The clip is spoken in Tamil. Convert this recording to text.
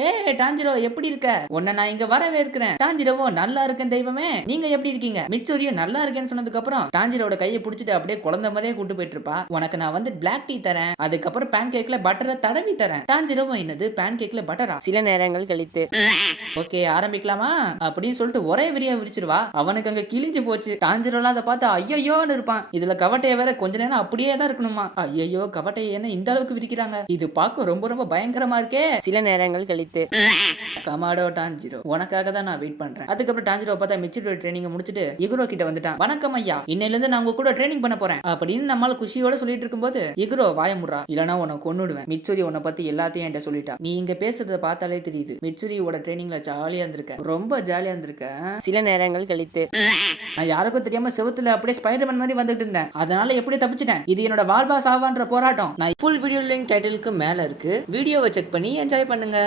ஏ டாஞ்சிரோ எப்படி இருக்க? உன்னை நான் இங்க வரவே இருக்கிறேன். டாஞ்சிரோவோ நல்லா இருக்கேன் தெய்வமே, நீங்க எப்படி இருக்கீங்க? மிச்சோரியும் நல்லா இருக்கேன்னு சொன்னதுக்கு அப்புறம் டாஞ்சிரோட கையை பிடிச்சிட்டு அப்படியே குழந்தை மாதிரியே கூட்டு போயிட்டு இருப்பா. உனக்கு நான் வந்து பிளாக் டீ தரேன், அதுக்கப்புறம் பேன் கேக்ல பட்டரை தடவி தரேன். டாஞ்சிரோவோ என்னது பேன் கேக்ல பட்டரா? சில நேரங்கள் கழித்து ஓகே ஆரம்பிக்கலாமா அப்படின்னு சொல்லிட்டு ஒரே விரியா விரிச்சிருவா. அவனுக்கு அங்க கிழிஞ்சு போச்சு. டாஞ்சிரோலாம் அதை பார்த்து ஐயோன்னு இருப்பான். இதுல கவட்டைய வேற கொஞ்ச நேரம் அப்படியே தான் இருக்கணுமா? ஐயோ கவட்டையை என்ன இந்த அளவுக்கு விரிக்கிறாங்க, இது பார்க்க ரொம்ப ரொம்ப பயங்கரமா இருக்கே. சில நேரங்கள் கழித்து கமாடோ டாஞ்சிரோ, உனக்காக தான் நான் வெயிட் பண்றேன். அதுக்கப்புறம் டாஞ்சிரோ பார்த்தா மிச்சிரோட ட்ரைனிங் முடிச்சிட்டு இகுரோ கிட்ட வந்துட்டான். வணக்கம் ஐயா, இன்னையில இருந்து நான் உங்க கூட ட்ரைனிங் பண்ண போறேன் அப்படின்னு நம்மால குஷியோட சொல்லிட்டு இருக்கும்போது இகுரோ வாய முடுறா, இல்லனா உன்னை கொன்னுடுவேன். மிச்சுரி உன்னை பத்தி எல்லாத்தையும் என்கிட்ட சொல்லிட்டா. நீ இங்க பேசுறத பார்த்தாலே தெரியுது மிச்சுரியோட ட்ரைனிங்ல ஜாலியா இருந்திருக்க, ரொம்ப ஜாலியா இருந்திருக்க. சில நேரங்கள் கழித்து நான் யாருக்கும் தெரியாம செவுத்துல அப்படியே ஸ்பைடர்மேன் மாதிரி வந்துட்டு இருந்தேன், அதனால எப்படி தப்பிச்சிட்டேன். இது என்னோட வாழ்வா சாவான்ற போராட்டம். நான் ஃபுல் வீடியோ லிங்க் டைட்டிலுக்கு மேல இருக்கு, வீடியோவை செக் பண்ணி என்ஜாய் பண்ணுங்க.